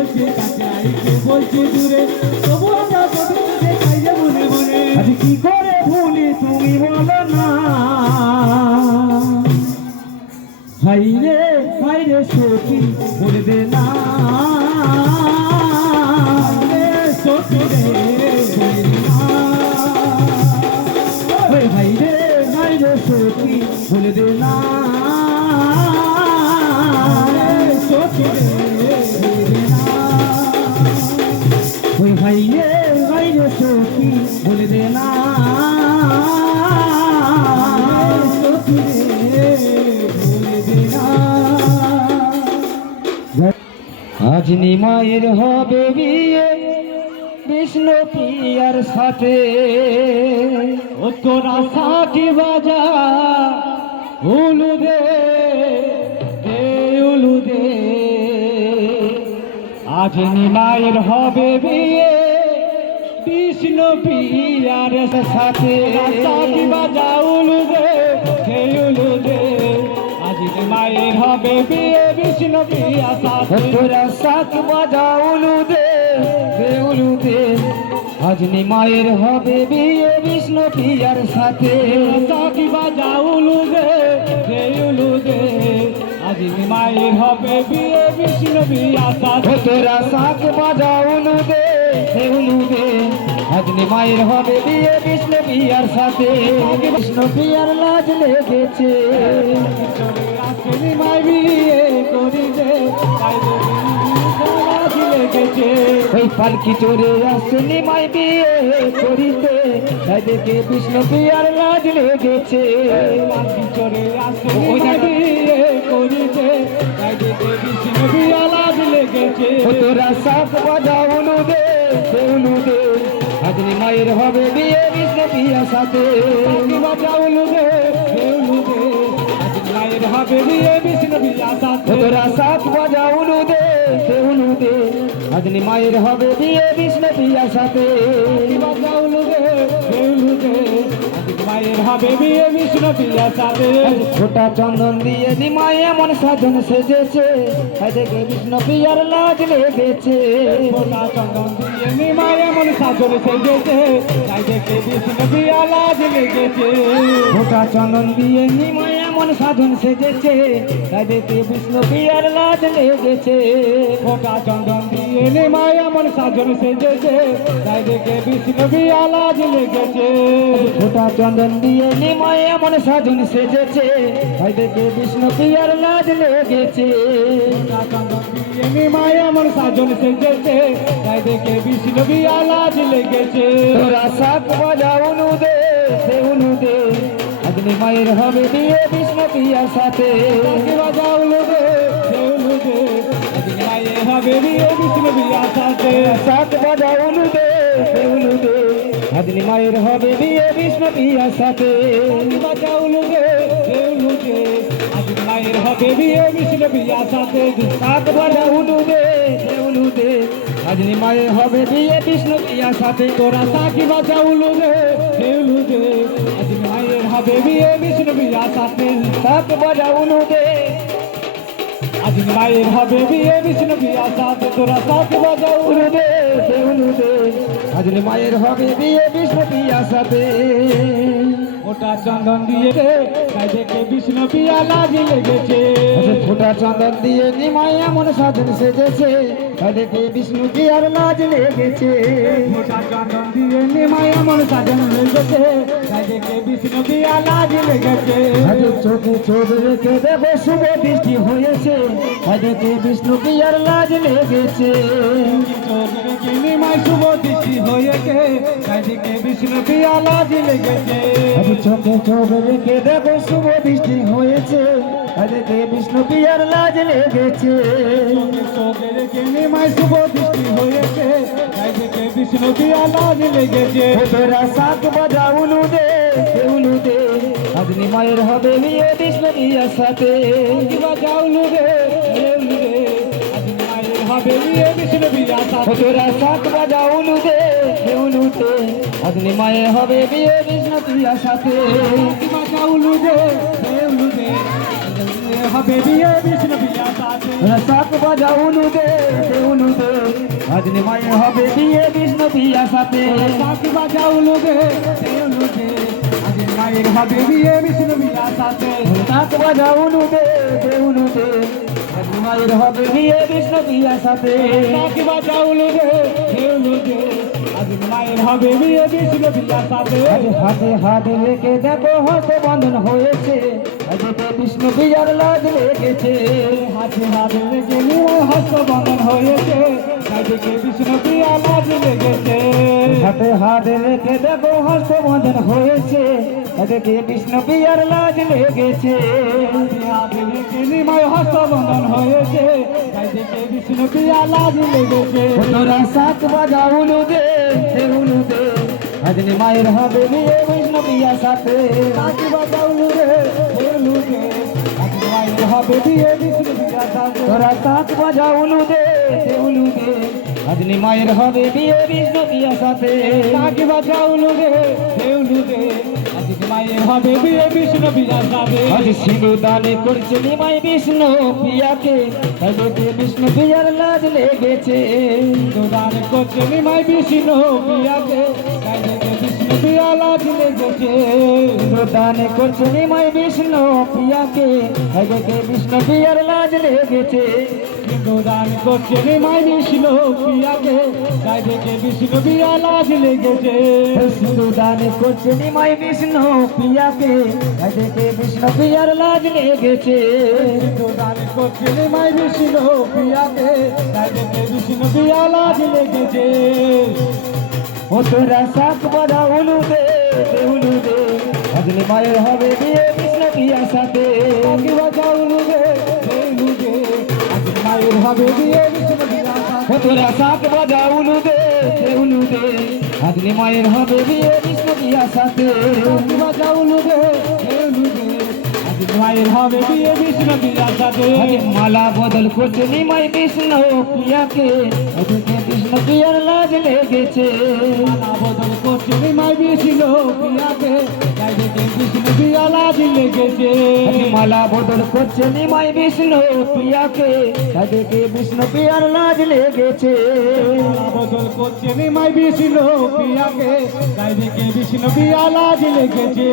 বলছে কাছে আইকে বলছে দূরে। নিমায়ের হবে বিয়ে, বিষ্ণু পিয়ার সাথে। ও তোরা সাকি বাজা, উলু দে উলু নিমায়ের হবে বিয়ে, বিষ্ণু পিয়ার সাথে। সাকি বাজা, উলু দে উলু দে। আজ নিমায়ের হবে বিয়ে, বিষ্ণ পিয়ার সাথে তোরা সাত বাজা উলু দে দে উলু দে আজ নিমায়ের হবে বিয়ে, বিষ্ণু প্রিয়ার সাথে। সাকি বাজা উলু দে দে উলু দে আজ নিমায়ের হবে বিয়ে, বিষ্ণ পিয়ার সাথে তোরা সাত বাজা উলু দে দে উলু দে আজ নিমায়ের হবে বিয়ে বিষ্ণু প্রিয়ার সাথে। বিষ্ণু প্রিয়ার লাজ লেগেছে। বিয়ে করিতে ওই পালকি চড়ে আসছে নিমাই বিয়ে করিতে তাই দেখে বিষ্ণু লাজ লেগেছে? পাখি চড়ে আসেনি বিয়ে করিতে তাই দেখে বিষ্ণু লাজ লেগেছে? তোরা সাত বাজা উলু দে দে উলু দে আজ নিমাইয়ের হবে বিয়ে বিষ্ণু প্রিয়ার সাথে দে দে। মায়ের হবে বিয়ে বিষ্ণু ও সাথে। তোরা সাত বাজা উলু দে দে উলু দে। আজ নিমাইয়ের হবে বিয়ে বিষ্ণু প্রিয়ার সাথে পাখি বাজাউলু দে দেউলু দে। মায়ের হবে বিয়ে বিষ্ণু বিয়া সাথে ছোটা চন্দন দিয়ে নিমাই এমন সাজন সেজেছে। দেখে বিষ্ণু প্রিয়ার লাজ লেগেছে মোটা চন্দন দিয়ে নিমায় এমন সাজরে সেজেছে তাই দেখে বিষ্ণু বিয়া লাজ লেগেছে। মোটা চন্দন দিয়ে নিমাই এমন সাধন সেজেছে। তাই দেখে বিষ্ণু প্রিয়ার লাজ লেগেছে। মোটা চন্দন দিয়ে নিমায় এমন সাজরে সেজেছে। তাই দেখে বিষ্ণু বিয়া লাজ লেগেছে। মোটা চন্দন দিয়ে নিমাই এমন সাধন সেজেছে। তাই দেখে বিষ্ণু প্রিয়ার লাজ লেগেছে। মোটা চন্দন দিয়ে নিমায় এমন সাজন সেজেছে তাই দেখে বিষ্ণু বিয়া লাজ লেগেছে। তোরা সাত বাজা উনু দে দে উনু দে আজ নিমাইয়ের হবে বিয়ে বিষ্ণু প্রিয়ার সাথে। তাকে বাজাউলু দে দেউলু দে আজ মায়ে হবে বিয়ে বিষ্ণু বিয়া সাথে। সাত বাজা উনু দে দে উনু দে আজ নিমাইয়ের হবে বিয়ে বিষ্ণু প্রিয়ার সাথে। আজ মায়ের হবে বিয়ে বিয়া সাথে সাত বাজা উনু দে উনু দে আজ নিমাইয়ের হবে বিয়ে বিষ্ণু প্রিয়ার সাথে তোরা সাকি বাজাউলু দে দেউলু দে আজ মায়ের হবে বিয়ে বিষ্ণু বিয়া সাথে সাত বাজা উনু দে আজ মায়ের হবে বিয়ে বিষ্ণু বিয়া সাথে তোরা সাকি বাজাউলু উনু দে উনু দে আজ নিমাইয়ের হবে বিয়ে বিষ্ণু প্রিয়ার সাথে মোটা চন্দন দিয়ে দেখে বিষ্ণু বিয়া লাজ লেগেছে। ফোটা চন্দন দিয়ে নিমাই এমন সাধন সেজেছে দেখে বিষ্ণু আর লাজ লেগেছে। মোটা চন্দন দিয়ে নিমায় এমন লেগেছে তাই দেখে বিষ্ণু বিয়া লাজ লেগেছে। আজ চোখে চোখ রেখে দেখো শুভ বৃষ্টি হয়েছে দেখে বিষ্ণু আর লাজ লেগেছে। নিমায় শুভ দৃষ্টি হয়েছে দেখে বিষ্ণু বিয়া লাজ লেগেছে। চোখে চোখ রেখে দেখো শুভ বৃষ্টি হয়েছে। তাই দেখে বিষ্ণু আর লাজ লেগেছে। শুভ দৃষ্টি হয়েছে। বিষ্ণু সাত বাজা দে দে দে হবে বিয়ে বিষ্ণু প্রিয়ার সাথে। আজ সাত বাজা উলু দে দে উলু দে আজ নিমায়ের হবে বিয়ে বিষ্ণু প্রিয়ার সাথে। বাজাউলু রে লেউলু রে হবে বিয়ে বিষ্ণু বিয়া সাথে। সাত বাজা উলু দে দে উলু দে আজ নিমায়ের হবে বিয়ে বিষ্ণু বিয়ার সাথে। সাকি বাজাও লুগে দেও লুগে আজ মায়ের হবে বিয়ে বিষ্ণু বিয়ার সাথে। নাক বাজা উনু দে নিমায়ের হবে বিয়ে বিষ্ণু সাথে। বাজাও লুগে দেও লুগে মায়ের হবে বিয়ে বিষ্ণু বিয়ার সাথে। হাতে হাতে লেগে দেখো হস্ত বন্ধন হয়েছে বিষ্ণু বিয়ার লাজ লেগেছে। হাতে হাতে লেগে নিয়ে হস্ত বন্ধন হয়েছে। তাই দেখে বিষ্ণু বিয়া লাজ লেগেছে। হাতে হাতে লেগে দেখো হস্ত বন্ধন হয়েছে। বিষ্ণু বিয়ার লাজ লেগেছে? হাতে লেগে হস্ত বন্ধন হয়েছে। দেখে বিষ্ণু বিয়া লাজ লেগেছে? তোরা সাত বাজা উলু দে দে উলু দে আজ মায়ের হবে বিয়ে বিষ্ণু বিয়ার সাথে। সাকি বাজাও লুগে দেও মায়ের হবে বিয়ে বিষ্ণু বিয়ার তোরা সাত বাজা উলু দে দে উলু দে আজ মায়ের হবে বিয়ে বিষ্ণু বিয়ার সাথে। দেও লুগে আজ মায়ের হবে বিয়ে বিষ্ণু বিয়ার সাথে আজ সিঁদুর দানে করছে নিমাই বিষ্ণু পিয়াকে। আজকে বিষ্ণু পিয়ার লাজ লেগেছে। দুদান করছে নিমাই বিষ্ণু বিয়াকে দানে করছে নিমাই বিষ্ণু পিয়াকে আজকে বিষ্ণু পিয়ার লাজ লেগেছে। দুদান করছে নিমাই বিষ্ণু তাই দেখে বিষ্ণু বিয়া লাজ লেগেছে। সিঁদুর দানে করছে নিমাই বিষ্ণু পিয়াকে আজকে বিষ্ণু পিয়ার লাজ লেগেছে। দুদান করছে নিমাই বিষ্ণু বিয়াকে তাই বিষ্ণু বিয়া লাজ লেগেছে। ও তোরা শাক বাজা উলু দে দে উলু দে আজকে মায়ের হবে বিয়ে বিষ্ণু পিয়ার সাথে লুগে আজ মায়ের হবে বিয়ে বিষ্ণু বিয়া ও তোরা শাক বাজা উলু দে দে উলু দে আজকে মায়ের হবে বিয়ে বিষ্ণু পিয়ার সাথে মায়ের হবে বিয়ে বিষ্ণু বিয়ার সাথে মালা বদল করছে নিমাই বিষ্ণু পিয়াকে বিষ্ণু পিয়ার লাজ লেগেছে। বিষ্ণু লাজ লেগেছে। আজকে মালা বদল করছে নিমাই বিষ্ণু পিয়াকে। আজকে বিষ্ণু পিয়ার লাজ লেগেছে। মালা বদল করছে নিমাই বিষ্ণু তাই দেখে বিষ্ণু বিয়া লাজ লেগেছে।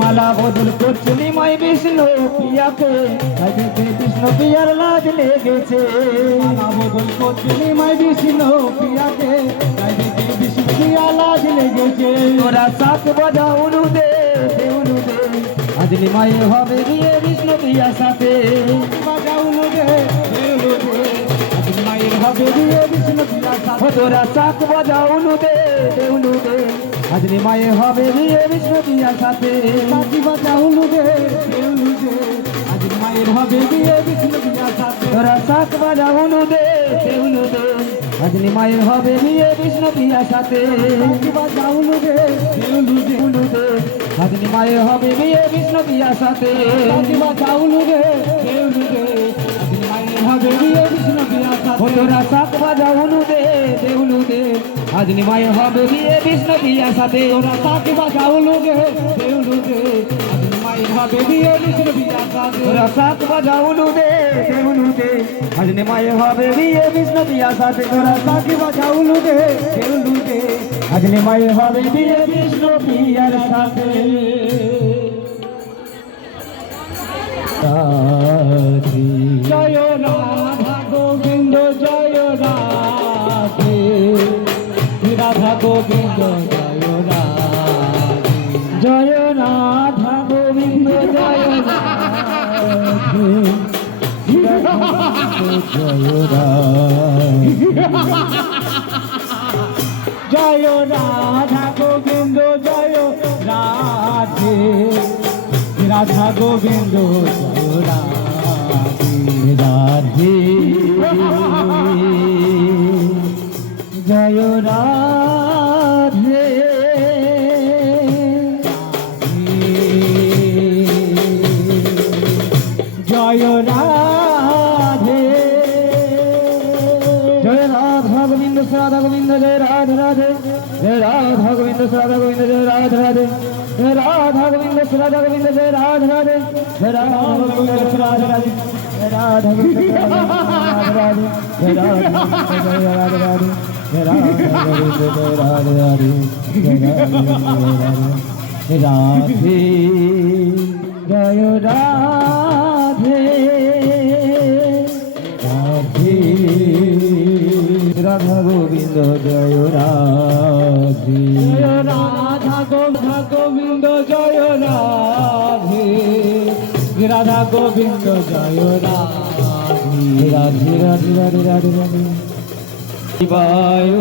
মালা বদল করছে নিমাই বিষ্ণু পিয়াকে। আজকে বিষ্ণু পিয়ার লাজ লেগেছে। মালা বদল করছে নিমাই বিষ্ণু বিয়াকে বিয়া লাজ লেগেছে তোরা সাত বাজা উলু দে দে উলু দে আজ নিমাই হবে বিয়ে বিষ্ণু পিয়ার সাথে বাজাউলো রে দেউলো রে আজ মায়ের হবে বিয়ে বিষ্ণু বিয়ার সাথে তোরা সাত বাজা উলু দে দে দে আজ নিমাই হবে বিয়ে বিষ্ণু পিয়ার সাথে সাকি বাজাউলো রে দেউলো রে আজ মায়ের হবে বিয়ে বিষ্ণু বিয়ার সাথে তোরা সাত বাজা উলু দে দে দে আজ নিমাই হবে বিয়ে, বিষ্ণু পিয়ার সাথে। সাকি বাজাউলো রে দেউলো রে উলু দে। আজ নিমাই হবে বিয়ে, বিষ্ণু পিয়ার সাথে। দেউলো মায়ের হবে বিয়ে, বিষ্ণু ও সাথে। তোরা সাত বাজা উলু দে দে দে। আজ নিমাই হবে বিয়ে, বিষ্ণু পিয়ার সাথে। তোরা সাকি বাজাউলো রে দেউলো রে আজ মায়ের হবে বিয়ে, বিষ্ণু বিয়ার সাথে। তোরা সাত বাজা উলু দে দে উলু দে আজ নিমাই হবে বিয়ে, বিষ্ণু পিয়ার সাথে তোরা সাকি বাজাউলো রে দেউলো রে আজ নিমাই হবে বিয়ে, বিষ্ণু পিয়ার সাথে। জয় রাধা গোবিন্দ জয় রাধে রাধা গোবিন্দ জয় রাধে জয় রাধা গোবিন্দ জয় রাধে জয় রাধা গোবিন্দ জয় রাধে। রাধা গোবিন্দ জয় রাধে রাধে। জয় রাধে। রাধে জয় রাধা গোবিন্দ রাধা গোবিন্দ জয় রাধা রাধে জয় রাধা গোবিন্দ রাধা গোবিন্দ জয় রাধা রাধে জয় রাধা গোবিন্দ রাধা গোবিন্দ জয় রাধা রাধে জয় রাধা গোবিন্দ রাধা রাধে রাধা গোবিন্দ রাধে রাধে রাধা রাধে রাধে রাধা জয় রাধে জয় রাধে রাধে রাধে রাধে রাধে রাধে। শিবায়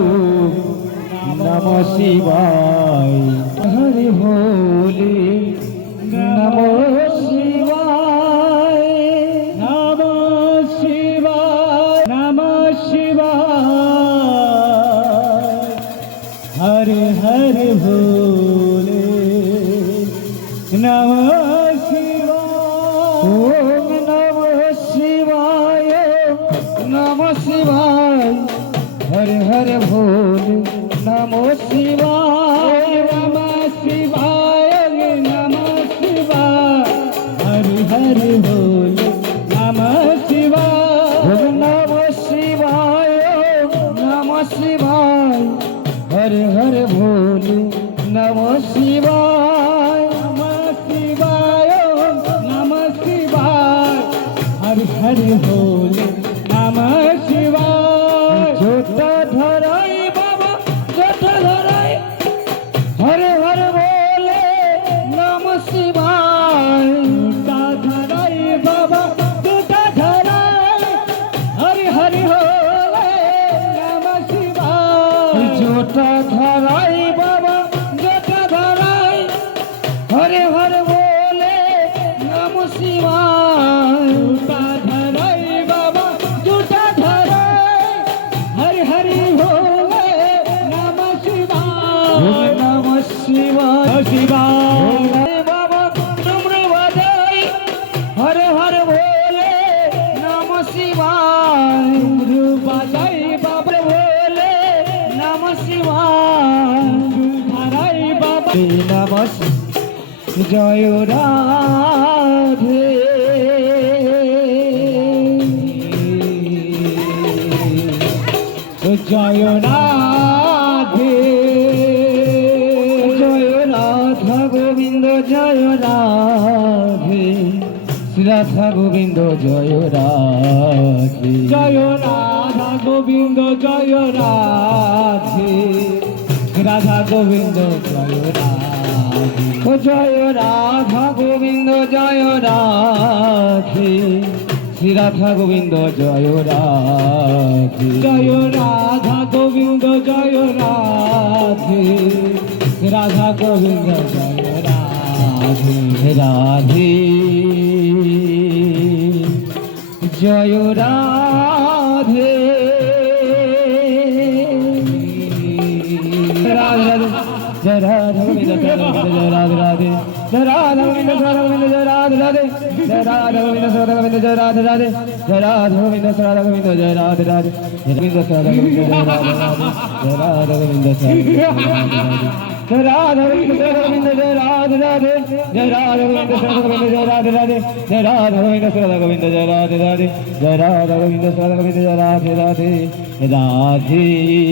নম শিবায়। হরে ভোলে হরে হরে জয় রাধে জয় রাধে জয় রাধা গোবিন্দ জয় রাধে শ্রী রাধা গোবিন্দ জয় রাধে জয় রাধা গোবিন্দ জয় রাধে রাধা গোবিন্দ জয় রাধে জয় রাধা গোবিন্দ, জয় রাধে। শ্রী রাধা গোবিন্দ, জয় রাধে। জয় রাধা গোবিন্দ, জয় রাধে। রাধা গোবিন্দ, জয় রাধে। রাধে। জয় রাধে। রাধে জয় রাধা গোবিন্দ জয় রাধে রাধে জয় রাধা গোবিন্দ জয় গোবিন্দ জয় রাধে রাধে জয় রাধা গোবিন্দ জয় গোবিন্দ জয় রাধে রাধে জয় রাধা গোবিন্দ জয় রাধা গোবিন্দ জয় রাধে রাধে জয় গোবিন্দ জয় রাধা গোবিন্দ জয় রাধে রাধে জয় রাধা গোবিন্দ জয় জয় রাধা গোবিন্দ জয় গোবিন্দ জয় রাধে রাধে জয় রাধা গোবিন্দ জয় গোবিন্দ জয় রাধে রাধে জয় রাধা গোবিন্দ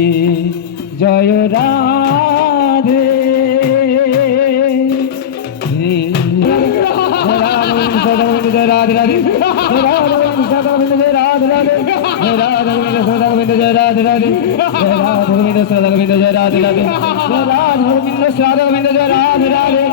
জয় গোবিন্দ জয় রাধে রাধে জয় রাধা গোবিন্দ জয় গোবিন্দ জয় রাধে রাধে রাধে জয় রাধে জয় রাধে রাধে জয় রাধা গোবিন্দ জয় রাধে রাধে জয় রাধা গোবিন্দ জয় গোবিন্দ জয় রাধে রাধে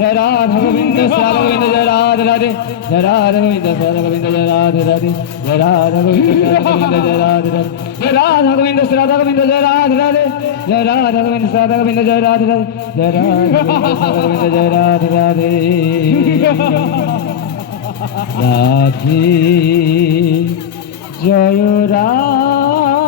জয় রাধা গোবিন্দ জয় গোবিন্দ জয় রাধে রাধে জয় রাধা গোবিন্দ জয় গোবিন্দ জয় রাধে রাধে জয় রাধা গোবিন্দ জয় গোবিন্দ জয় রাধে রাধে জয় রাধা গোবিন্দ জয় গোবিন্দ জয় রাধে রাধে জয় রাধা গোবিন্দ জয় গোবিন্দ জয় রাধে রাধে জয় রাধা গোবিন্দ জয় গোবিন্দ জয় রাধে রাধে জয় রাধা জয় গোবিন্দ